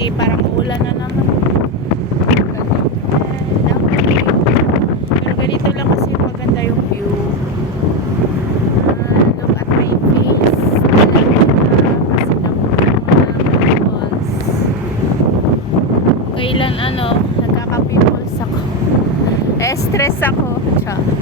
eh, parang ulan na naman. Pero ganito lang kasi maganda yung view. Ah, kailan ano, nagkaka-pimples ako. Eh, stress ako. Tsaka.